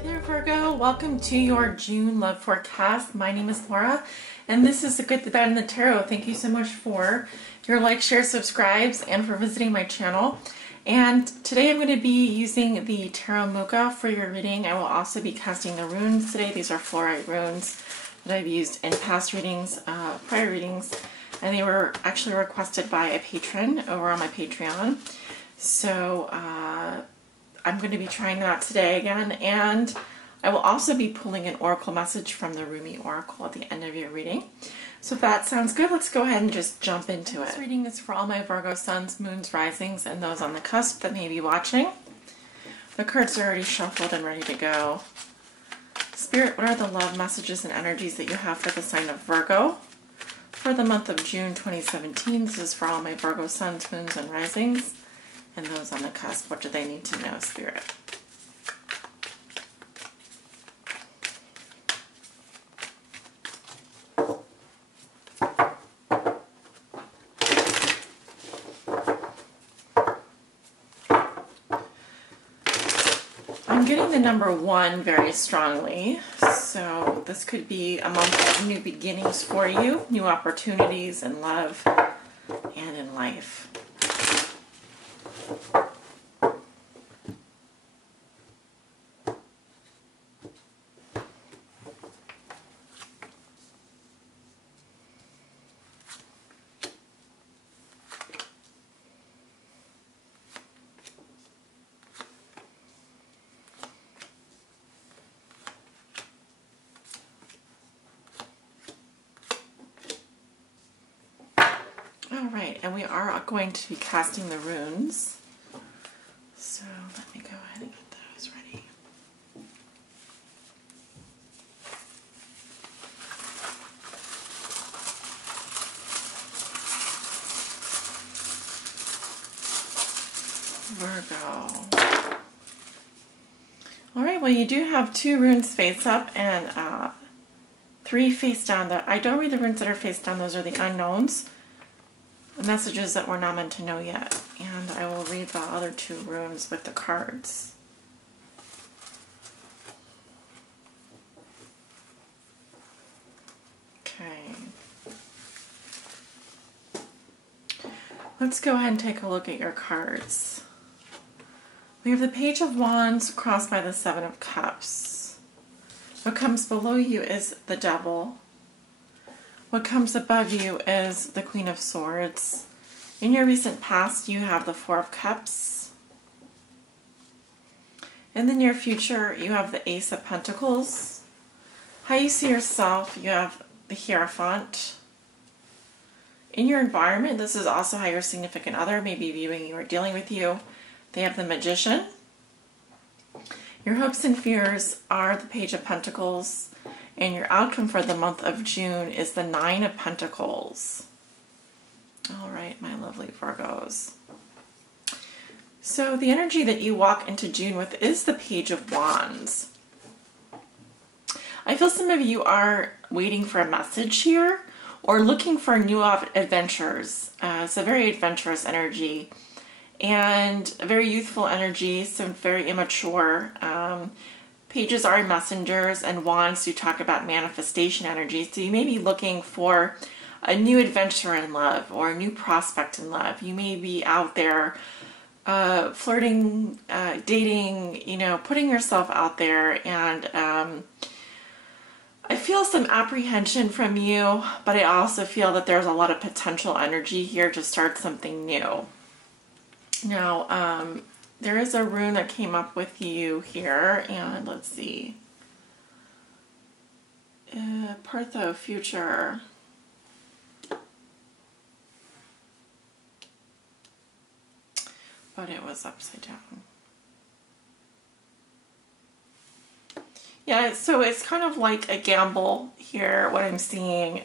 Hi there, Virgo. Welcome to your June love forecast. My name is Laura, and this is The Good, the Bad, and the Tarot. Thank you so much for your like, share, subscribes, and for visiting my channel. And today I'm going to be using the Tarot Mocha for your reading. I will also be casting the runes today. These are fluorite runes that I've used in past readings, prior readings, and they were actually requested by a patron over on my Patreon. So I'm going to be trying that today again, and I will also be pulling an oracle message from the Rumi Oracle at the end of your reading. So if that sounds good, let's go ahead and just jump into it. This reading is for all my Virgo suns, moons, risings, and those on the cusp that may be watching. The cards are already shuffled and ready to go. Spirit, what are the love messages and energies that you have for the sign of Virgo for the month of June 2017? This is for all my Virgo suns, moons, and risings, and those on the cusp. What do they need to know, Spirit? I'm getting the number 1 very strongly, so this could be a month of new beginnings for you, new opportunities in love and in life. Alright, and we are going to be casting the runes. So let me go ahead and get those ready. Virgo. Alright, well, you do have 2 runes face up and 3 face down. I don't read the runes that are face down, those are the unknowns. The messages that we're not meant to know yet, and I will read the other 2 runes with the cards. Okay. Let's go ahead and take a look at your cards. We have the Page of Wands crossed by the 7 of Cups. What comes below you is the Devil. What comes above you is the Queen of Swords. In your recent past, you have the 4 of Cups. In the near future, you have the Ace of Pentacles. How you see yourself, you have the Hierophant. In your environment, this is also how your significant other may be viewing you or dealing with you. They have the Magician. Your hopes and fears are the Page of Pentacles. And your outcome for the month of June is the 9 of Pentacles. All right, my lovely Virgos. So the energy that you walk into June with is the Page of Wands. I feel some of you are waiting for a message here or looking for new adventures. It's a very adventurous energy and a very youthful energy, so very immature. Pages are messengers, and wands do talk about manifestation energy. So you may be looking for a new adventure in love or a new prospect in love. You may be out there flirting, dating, you know, putting yourself out there. And I feel some apprehension from you, but I also feel that there's a lot of potential energy here to start something new. Now, there is a rune that came up with you here, and let's see. Partho, future. But it was upside down. Yeah, so it's kind of like a gamble here, what I'm seeing.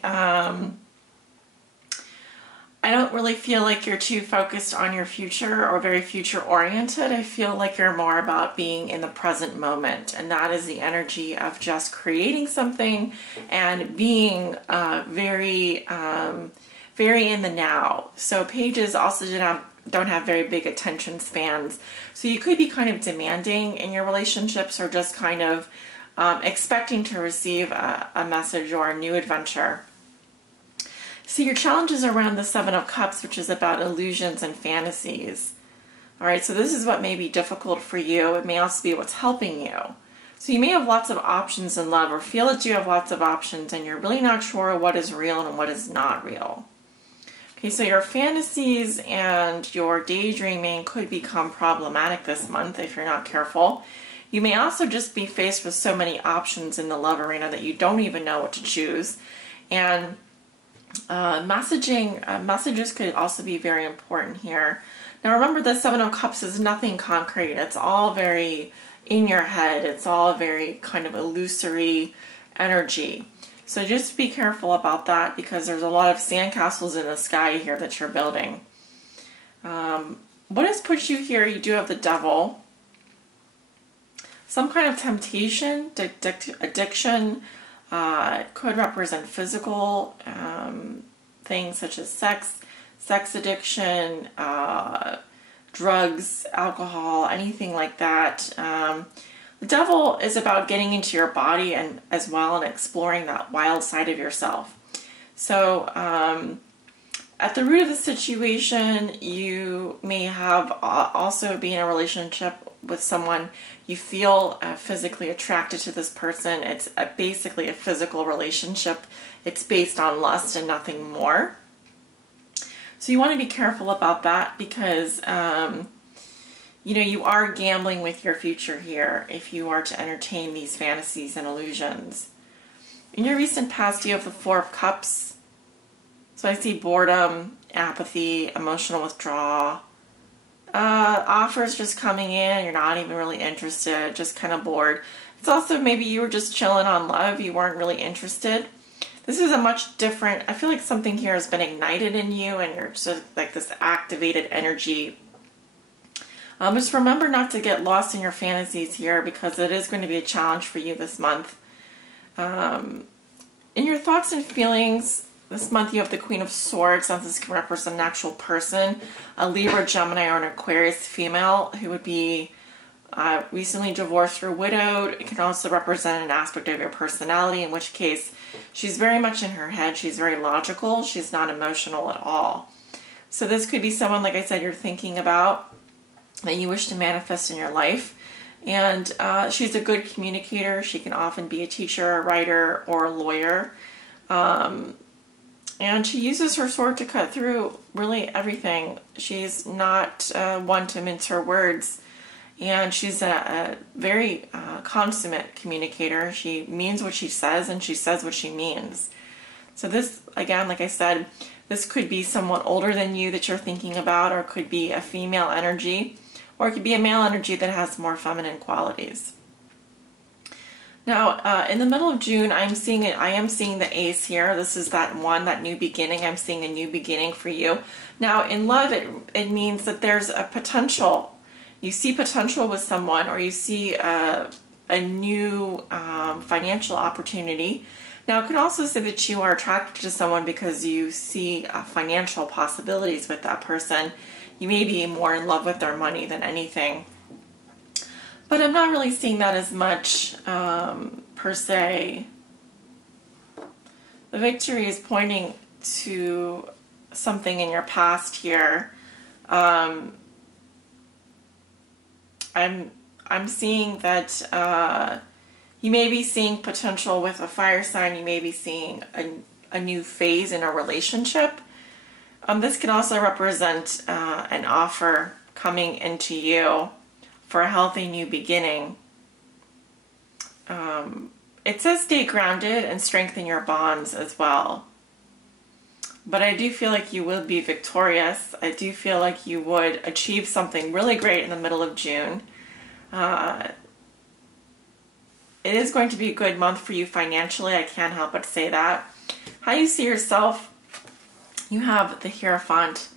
I don't really feel like you're too focused on your future or very future oriented. I feel like you're more about being in the present moment, and that is the energy of just creating something and being very in the now. So pages also don't have very big attention spans. So you could be kind of demanding in your relationships, or just kind of expecting to receive a message or a new adventure. So your challenge is around the Seven of Cups, which is about illusions and fantasies. All right, so this is what may be difficult for you. It may also be what's helping you. So you may have lots of options in love, or feel that you have lots of options, and you're really not sure what is real and what is not real. Okay, so your fantasies and your daydreaming could become problematic this month if you're not careful. You may also just be faced with so many options in the love arena that you don't even know what to choose. And messages could also be very important here. Now remember, the Seven of Cups is nothing concrete. It's all very in your head. It's all very kind of illusory energy. So just be careful about that, because there's a lot of sandcastles in the sky here that you're building. What has put you here? You do have the Devil. Some kind of temptation, addiction, could represent physical things such as sex addiction, drugs, alcohol, anything like that. The Devil is about getting into your body and as well, and exploring that wild side of yourself. So at the root of the situation, you may have also be in a relationship with someone you feel physically attracted to this person. It's basically a physical relationship. It's based on lust and nothing more. So you want to be careful about that, because you are gambling with your future here if you are to entertain these fantasies and illusions. In your recent past, you have the Four of Cups. So I see boredom, apathy, emotional withdrawal. Offers just coming in, you're not even really interested, just kind of bored. It's also maybe you were just chilling on love, you weren't really interested. This is a much different, I feel like something here has been ignited in you, and you're just like this activated energy. Just remember not to get lost in your fantasies here, because it is going to be a challenge for you this month. In your thoughts and feelings, this month you have the Queen of Swords. Now this can represent an actual person, a Libra, Gemini, or an Aquarius female who would be recently divorced or widowed. It can also represent an aspect of your personality, in which case she's very much in her head. She's very logical. She's not emotional at all. So this could be someone, like I said, you're thinking about, that you wish to manifest in your life. And she's a good communicator. She can often be a teacher, a writer, or a lawyer. And she uses her sword to cut through really everything. She's not one to mince her words. And she's a very consummate communicator. She means what she says, and she says what she means. So this, again, like I said, this could be someone older than you that you're thinking about, or it could be a female energy, or it could be a male energy that has more feminine qualities. Now, in the middle of June, I am seeing the Ace here. This is that new beginning. I'm seeing a new beginning for you. Now, in love, it means that there's a potential. You see potential with someone, or you see a new financial opportunity. Now, it can also say that you are attracted to someone because you see financial possibilities with that person. You may be more in love with their money than anything. But I'm not really seeing that as much, per se. The victory is pointing to something in your past here. I'm seeing that you may be seeing potential with a fire sign. You may be seeing a new phase in a relationship. This can also represent an offer coming into you for a healthy new beginning. It says stay grounded and strengthen your bonds as well. But I do feel like you will be victorious. I do feel like you would achieve something really great in the middle of June. It is going to be a good month for you financially. I can't help but say that. How you see yourself, you have the Hierophant.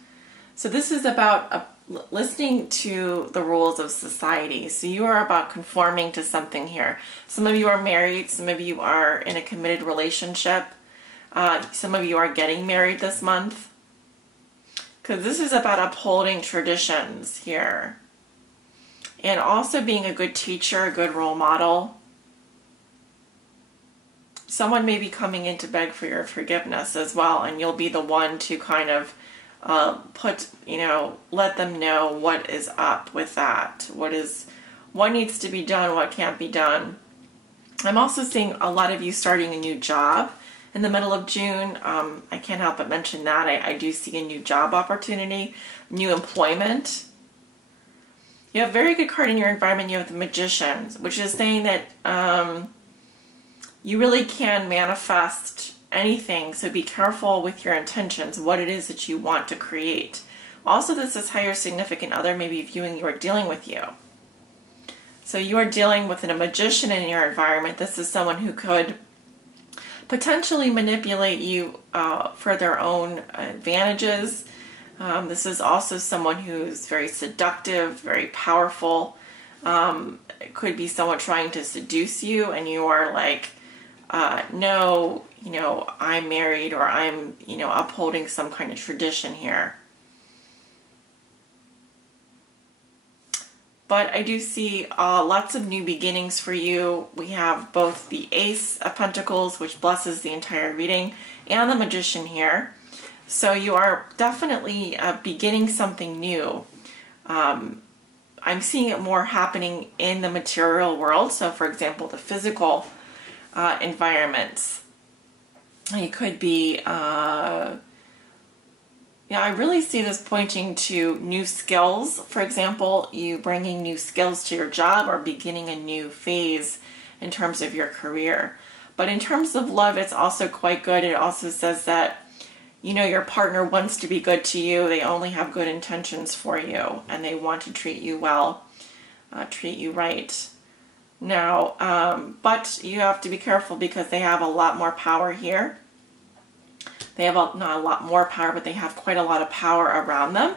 So this is about listening to the rules of society. So you are about conforming to something here. Some of you are married. Some of you are in a committed relationship. Some of you are getting married this month. because this is about upholding traditions here. And also being a good teacher, a good role model. Someone may be coming in to beg for your forgiveness as well, and you'll be the one to kind of let them know what is up with that. What needs to be done, what can't be done. I'm also seeing a lot of you starting a new job in the middle of June. I can't help but mention that. I do see a new job opportunity, new employment. You have a very good card in your environment. You have the Magician, which is saying that you really can manifest anything, so be careful with your intentions, what it is that you want to create. Also, this is how your significant other may be viewing you or dealing with you. So you are dealing with a magician in your environment. This is someone who could potentially manipulate you for their own advantages. This is also someone who's very seductive, very powerful. It could be someone trying to seduce you, and you are like, no, I'm married, or I'm, upholding some kind of tradition here. But I do see lots of new beginnings for you. We have both the Ace of Pentacles, which blesses the entire reading, and the Magician here. So you are definitely beginning something new. I'm seeing it more happening in the material world. So for example, the physical environments. You could be, I really see this pointing to new skills. For example, you bringing new skills to your job or beginning a new phase in terms of your career. But in terms of love, it's also quite good. It also says that, your partner wants to be good to you. They only have good intentions for you, and they want to treat you well, treat you right. Now, but you have to be careful because they have a lot more power here. They have not a lot more power, but they have quite a lot of power around them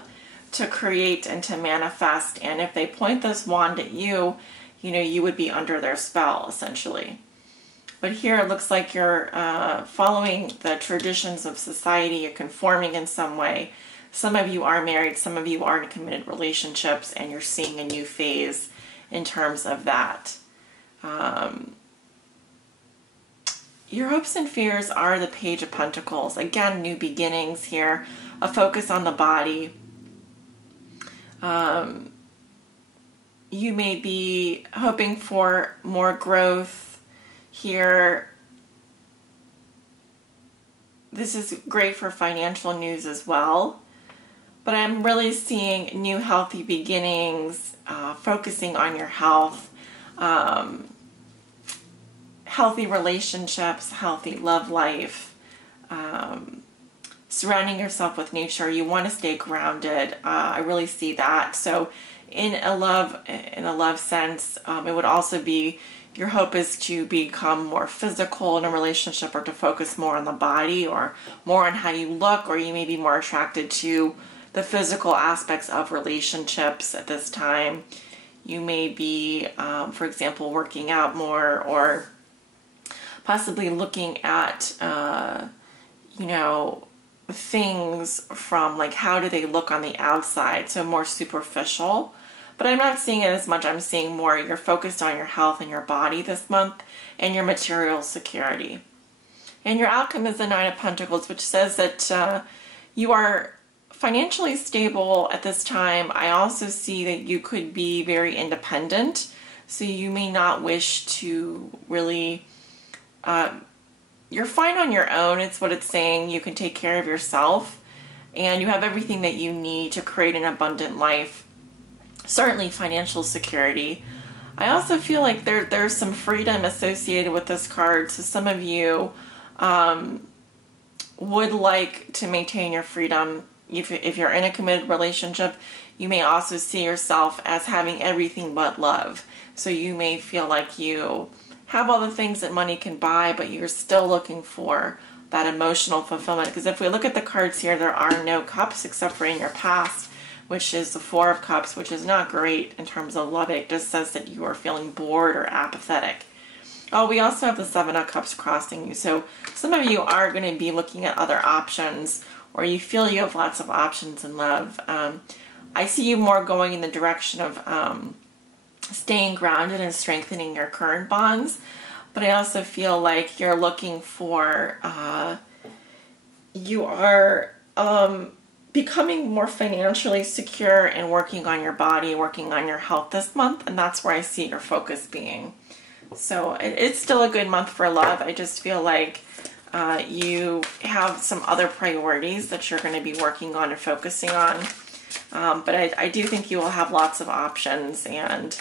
to create and to manifest. And if they point this wand at you, you would be under their spell, essentially. But here it looks like you're following the traditions of society. You're conforming in some way. Some of you are married. Some of you are in committed relationships, and you're seeing a new phase in terms of that. Your hopes and fears are the Page of Pentacles. Again, new beginnings here, a focus on the body. You may be hoping for more growth here. This is great for financial news as well. But I'm really seeing new healthy beginnings, focusing on your health. Healthy relationships, healthy love life, surrounding yourself with nature. You want to stay grounded. I really see that. So in a love sense, it would also be your hope is to become more physical in a relationship, or to focus more on the body, or more on how you look, or you may be more attracted to the physical aspects of relationships at this time. You may be, for example, working out more, or possibly looking at, things from like how do they look on the outside, so more superficial. But I'm not seeing it as much. I'm seeing more you're focused on your health and your body this month, and your material security. And your outcome is the Nine of Pentacles, which says that you are financially stable at this time. I also see that you could be very independent, so you may not wish to really you're fine on your own. It's what it's saying. You can take care of yourself, and you have everything that you need to create an abundant life. Certainly financial security. I also feel like there's some freedom associated with this card. So some of you would like to maintain your freedom. If you're in a committed relationship, you may also see yourself as having everything but love. So you may feel like you have all the things that money can buy, but you're still looking for that emotional fulfillment. Because if we look at the cards here, there are no cups except for in your past, which is the Four of Cups, which is not great in terms of love. It just says that you are feeling bored or apathetic. Oh, we also have the Seven of Cups crossing you. So some of you are going to be looking at other options, or you feel you have lots of options in love. I see you more going in the direction of staying grounded and strengthening your current bonds, but I also feel like you're looking for, you are becoming more financially secure and working on your body, working on your health this month, and that's where I see your focus being. So it's still a good month for love. I just feel like you have some other priorities that you're going to be working on and focusing on. But I do think you will have lots of options, and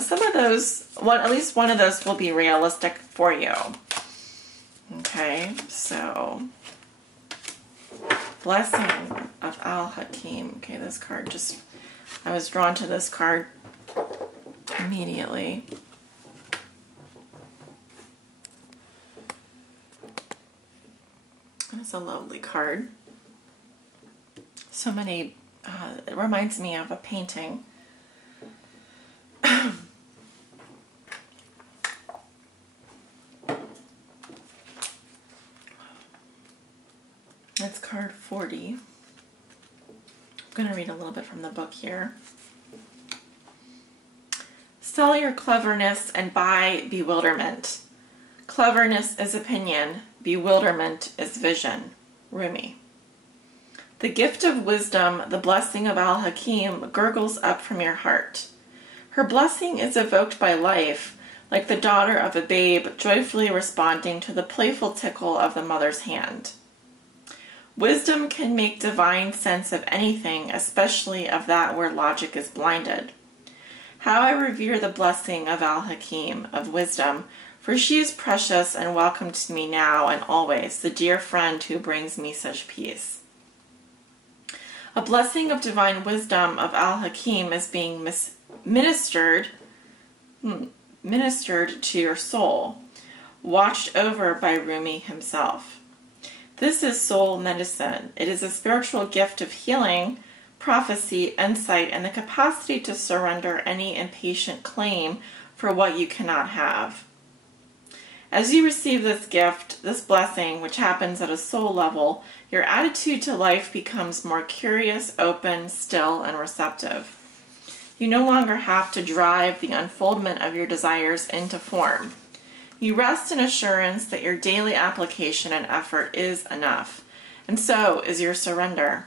some of those, at least one of those will be realistic for you. Okay, so Blessing of Al-Hakim. Okay, this card just, I was drawn to this card immediately. It's a lovely card. So many, it reminds me of a painting. That's card 40. I'm going to read a little bit from the book here. Sell your cleverness and buy bewilderment. Cleverness is opinion. Bewilderment is vision. Rumi. The gift of wisdom, the blessing of Al-Hakim, gurgles up from your heart. Her blessing is evoked by life, like the daughter of a babe joyfully responding to the playful tickle of the mother's hand. Wisdom can make divine sense of anything, especially of that where logic is blinded. How I revere the blessing of Al-Hakim, of wisdom, for she is precious and welcome to me now and always, the dear friend who brings me such peace. A blessing of divine wisdom of Al-Hakim is being ministered to your soul, watched over by Rumi himself. This is soul medicine. It is a spiritual gift of healing, prophecy, insight, and the capacity to surrender any impatient claim for what you cannot have. As you receive this gift, this blessing, which happens at a soul level, your attitude to life becomes more curious, open, still, and receptive. You no longer have to drive the unfoldment of your desires into form. You rest in assurance that your daily application and effort is enough, and so is your surrender.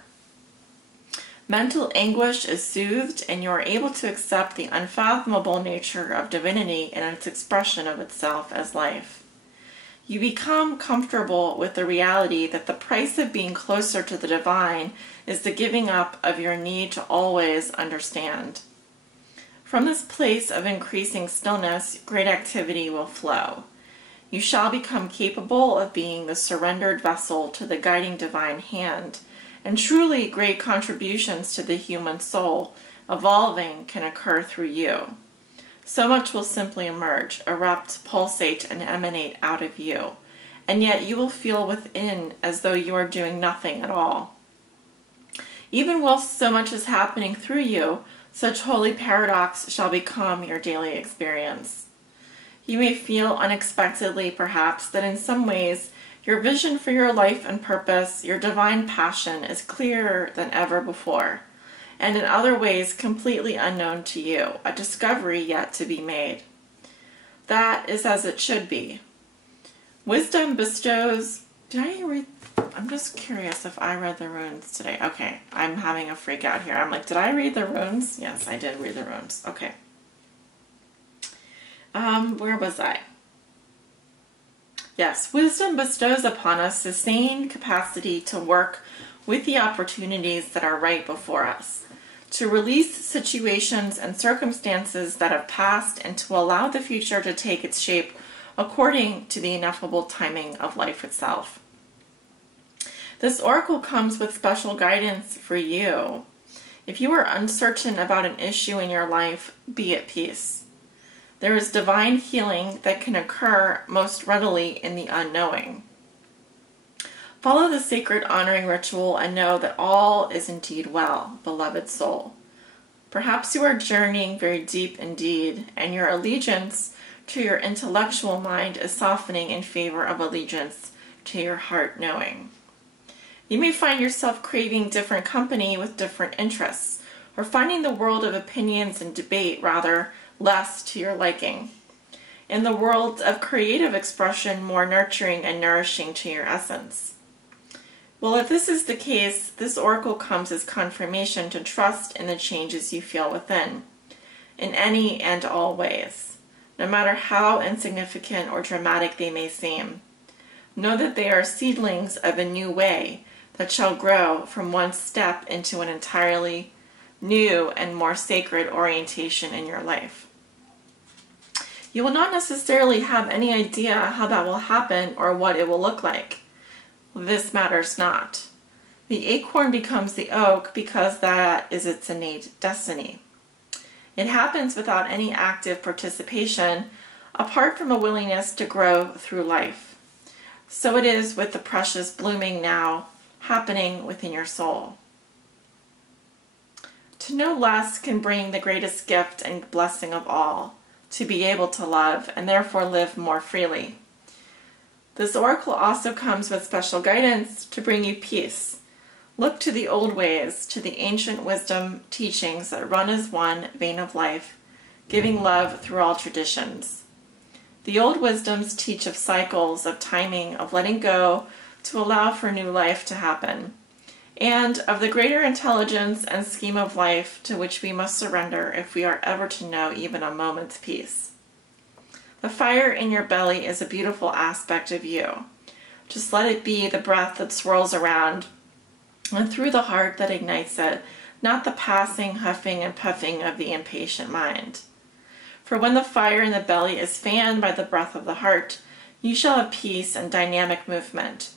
Mental anguish is soothed, and you are able to accept the unfathomable nature of divinity and its expression of itself as life. You become comfortable with the reality that the price of being closer to the divine is the giving up of your need to always understand. From this place of increasing stillness, great activity will flow. You shall become capable of being the surrendered vessel to the guiding divine hand, and truly great contributions to the human soul, evolving, can occur through you. So much will simply emerge, erupt, pulsate, and emanate out of you, and yet you will feel within as though you are doing nothing at all. Even while so much is happening through you, such holy paradox shall become your daily experience. You may feel unexpectedly, perhaps, that in some ways your vision for your life and purpose, your divine passion, is clearer than ever before, and in other ways completely unknown to you, a discovery yet to be made. That is as it should be. Wisdom bestows... I'm just curious if I read the runes today. Okay, I'm having a freak out here. I'm like, did I read the runes? Yes, I did read the runes. Okay. Where was I? Yes, wisdom bestows upon us sustained capacity to work with the opportunities that are right before us, to release situations and circumstances that have passed, and to allow the future to take its shape according to the ineffable timing of life itself. This oracle comes with special guidance for you. If you are uncertain about an issue in your life, be at peace. There is divine healing that can occur most readily in the unknowing. Follow the sacred honoring ritual and know that all is indeed well, beloved soul. Perhaps you are journeying very deep indeed, and your allegiance to your intellectual mind is softening in favor of allegiance to your heart knowing. You may find yourself craving different company with different interests, or finding the world of opinions and debate rather less to your liking. In the world of creative expression, more nurturing and nourishing to your essence. Well, if this is the case, this oracle comes as confirmation to trust in the changes you feel within, in any and all ways, no matter how insignificant or dramatic they may seem. Know that they are seedlings of a new way that shall grow from one step into an entirely new and more sacred orientation in your life. You will not necessarily have any idea how that will happen or what it will look like. This matters not. The acorn becomes the oak because that is its innate destiny. It happens without any active participation, apart from a willingness to grow through life. So it is with the precious blooming now happening within your soul. To know less can bring the greatest gift and blessing of all, to be able to love and therefore live more freely. This oracle also comes with special guidance to bring you peace. Look to the old ways, to the ancient wisdom teachings that run as one vein of life, giving love through all traditions. The old wisdoms teach of cycles, of timing, of letting go to allow for new life to happen, and of the greater intelligence and scheme of life to which we must surrender if we are ever to know even a moment's peace. The fire in your belly is a beautiful aspect of you. Just let it be the breath that swirls around and through the heart that ignites it, not the passing huffing and puffing of the impatient mind. For when the fire in the belly is fanned by the breath of the heart, you shall have peace and dynamic movement,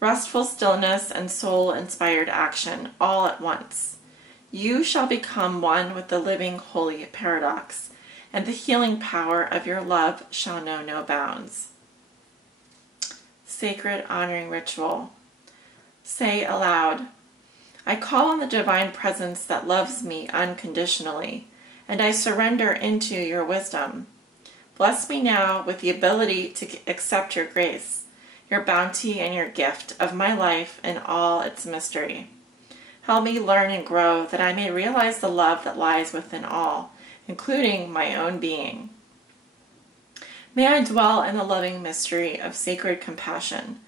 restful stillness and soul-inspired action all at once. You shall become one with the living holy paradox, and the healing power of your love shall know no bounds. Sacred honoring ritual. Say aloud, I call on the divine presence that loves me unconditionally, and I surrender into your wisdom. Bless me now with the ability to accept your grace, your bounty, and your gift of my life in all its mystery. Help me learn and grow that I may realize the love that lies within all, including my own being. May I dwell in the loving mystery of sacred compassion.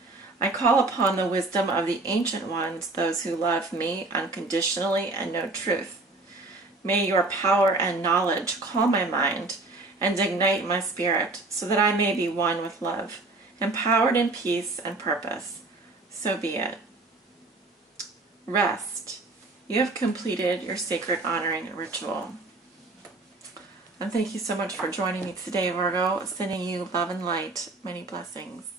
I call upon the wisdom of the ancient ones, those who love me unconditionally and know truth. May your power and knowledge calm my mind and ignite my spirit so that I may be one with love, empowered in peace and purpose. So be it. Rest. You have completed your sacred honoring ritual. And thank you so much for joining me today, Virgo. Sending you love and light. Many blessings.